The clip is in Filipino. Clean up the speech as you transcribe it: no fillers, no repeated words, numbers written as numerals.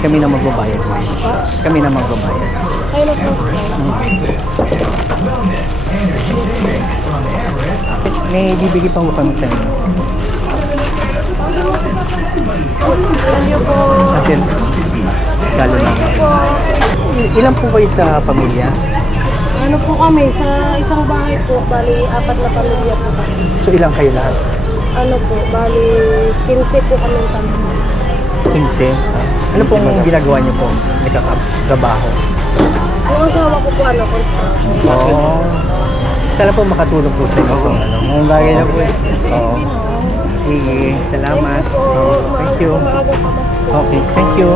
Kami na magbabayad. Kami na magbabayad. Kayo na po. May bibigay pa mo kami sa inyo. Thank you po. Atin, lalo na. Ilan po kayo sa pamilya? Ano po kami, sa isang bahay po, bali 4 na pamilya po kami. So ilang kayo lahat? Ano po, bali 15 po kami pamilya. 15? Ano pong ginagawa niyo po? Nagkakatrabaho? Ang asawa ko po, construction. Oo. Sana po makatulong po sa inyo kung ano. Ang bagay na po. Oo. Sige, salamat. Oo, Thank you. maagang pamasko. Okay, thank you.